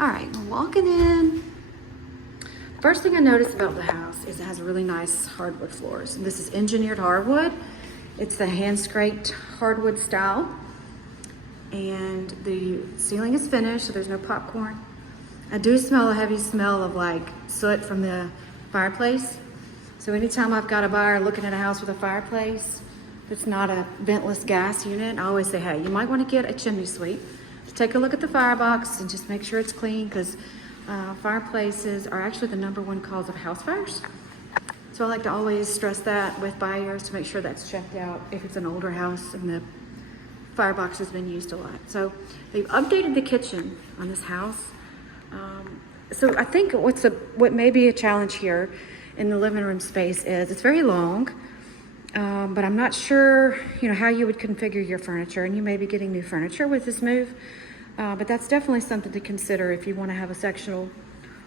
All right, we're walking in. First thing I noticed about the house is it has really nice hardwood floors. And this is engineered hardwood. It's the hand scraped hardwood style. And the ceiling is finished, so there's no popcorn. I do smell a heavy smell of like soot from the fireplace. So anytime I've got a buyer looking at a house with a fireplace, it's not a ventless gas unit, I always say, hey, you might want to get a chimney sweep. Just take a look at the firebox and just make sure it's clean, because fireplaces are actually the #1 cause of house fires. So I like to always stress that with buyers to make sure that's checked out if it's an older house and the firebox has been used a lot. So they've updated the kitchen on this house. So I think what may be a challenge here in the living room space is it's very long, but I'm not sure, how you would configure your furniture, and you may be getting new furniture with this move. But that's definitely something to consider if you want to have a sectional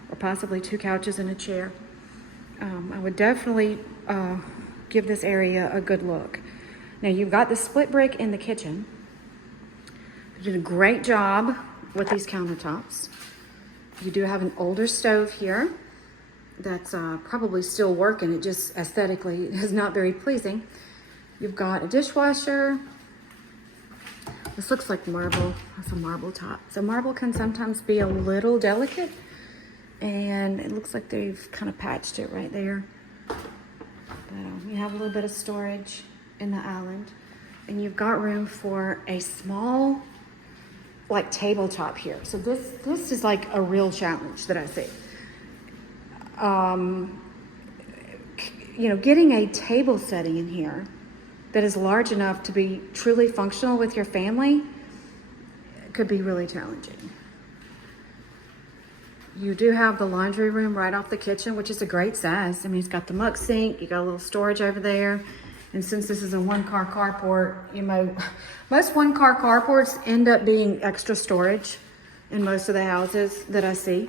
or possibly 2 couches and a chair. I would definitely give this area a good look. Now you've got the split brick in the kitchen. You did a great job with these countertops. You do have an older stove here that's probably still working. It just aesthetically is not very pleasing. You've got a dishwasher. This looks like marble. That's a marble top. So marble can sometimes be a little delicate, and it looks like they've kind of patched it right there. But you have a little bit of storage in the island, and you've got room for a small, like, tabletop here. So this is like a real challenge that I see. Getting a table setting in here that is large enough to be truly functional with your family could be really challenging. You do have the laundry room right off the kitchen, which is a great size. I mean, it's got the muck sink, you got a little storage over there. And since this is a 1-car carport, most 1-car carports end up being extra storage in most of the houses that I see.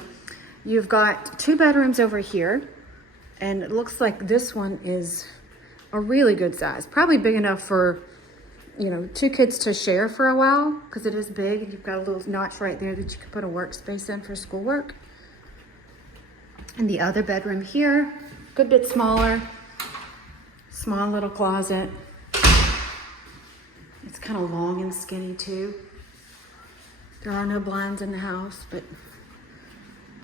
You've got 2 bedrooms over here, and it looks like this one is a really good size, probably big enough for 2 kids to share for a while, because it is big, and you've got a little notch right there that you can put a workspace in for schoolwork. And the other bedroom here, good bit smaller, small little closet. It's kind of long and skinny too. There are no blinds in the house, but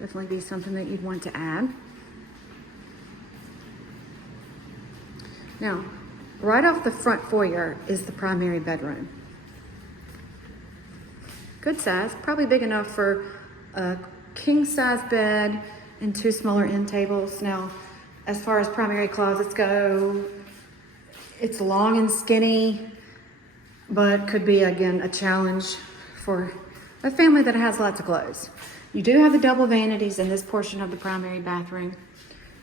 definitely be something that you'd want to add. Now, right off the front foyer is the primary bedroom. Good size, probably big enough for a king size bed and 2 smaller end tables. Now, as far as primary closets go, it's long and skinny, but could be, again, a challenge for a family that has lots of clothes. You do have the double vanities in this portion of the primary bathroom.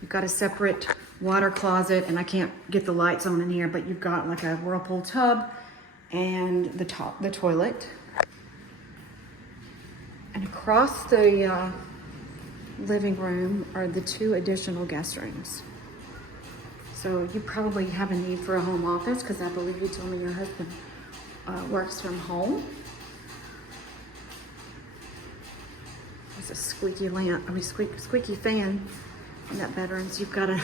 You've got a separate water closet, and I can't get the lights on in here, but you've got like a Whirlpool tub and the toilet. And across the living room are the 2 additional guest rooms. So you probably have a need for a home office, because I believe you told me your husband works from home. There's a squeaky squeaky fan in that bedroom. So you've got a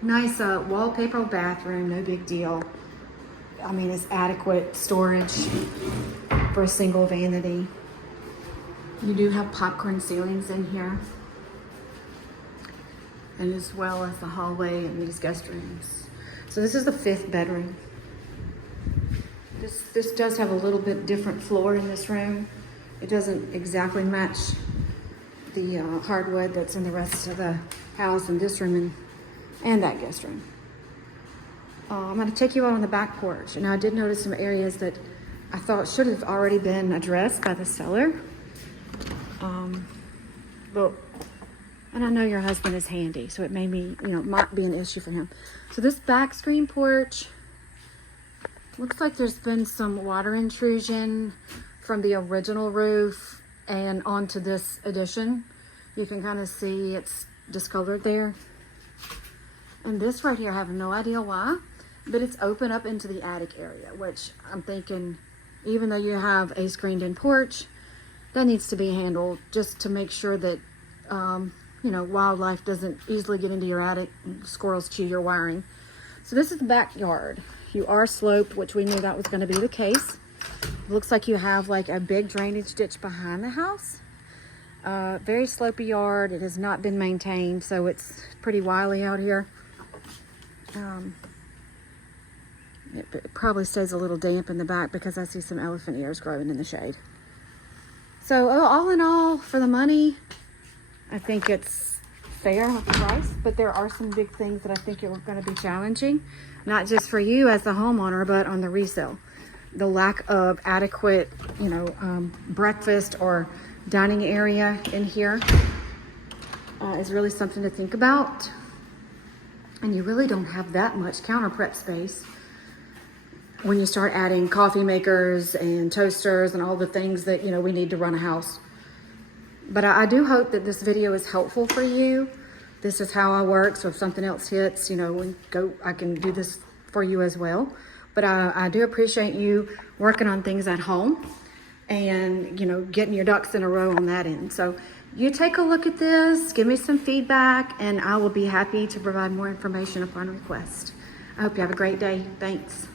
nice wallpaper bathroom, no big deal. I mean, it's adequate storage for a single vanity. You do have popcorn ceilings in here, and as well as the hallway and these guest rooms. So this is the 5th bedroom. This does have a little bit different floor in this room. It doesn't exactly match the hardwood that's in the rest of the house in this room and that guest room. I'm going to take you out on the back porch. And now I did notice some areas that I thought should have already been addressed by the seller. And I know your husband is handy, so it might be an issue for him. So this back screen porch, looks like there's been some water intrusion from the original roof and onto this addition. You can kind of see it's discolored there. And this right here, I have no idea why, but it's open up into the attic area, which I'm thinking, even though you have a screened in porch, that needs to be handled just to make sure that, you know, wildlife doesn't easily get into your attic and squirrels chew your wiring. So this is the backyard. You are sloped, which we knew that was going to be the case. Looks like you have like a big drainage ditch behind the house. Very slopey yard. It has not been maintained, so it's pretty wily out here. It probably stays a little damp in the back because I see some elephant ears growing in the shade. So all in all, for the money, I think it's fair price, but there are some big things that I think are going to be challenging, not just for you as the homeowner, but on the resale. The lack of adequate, you know, breakfast or dining area in here is really something to think about. And you really don't have that much counter prep space when you start adding coffee makers and toasters and all the things that, you know, we need to run a house. But I do hope that this video is helpful for you. This is how I work, so if something else hits, you know, I can do this for you as well. But I do appreciate you working on things at home and, you know, getting your ducks in a row on that end. So you take a look at this, give me some feedback, and I will be happy to provide more information upon request. I hope you have a great day. Thanks.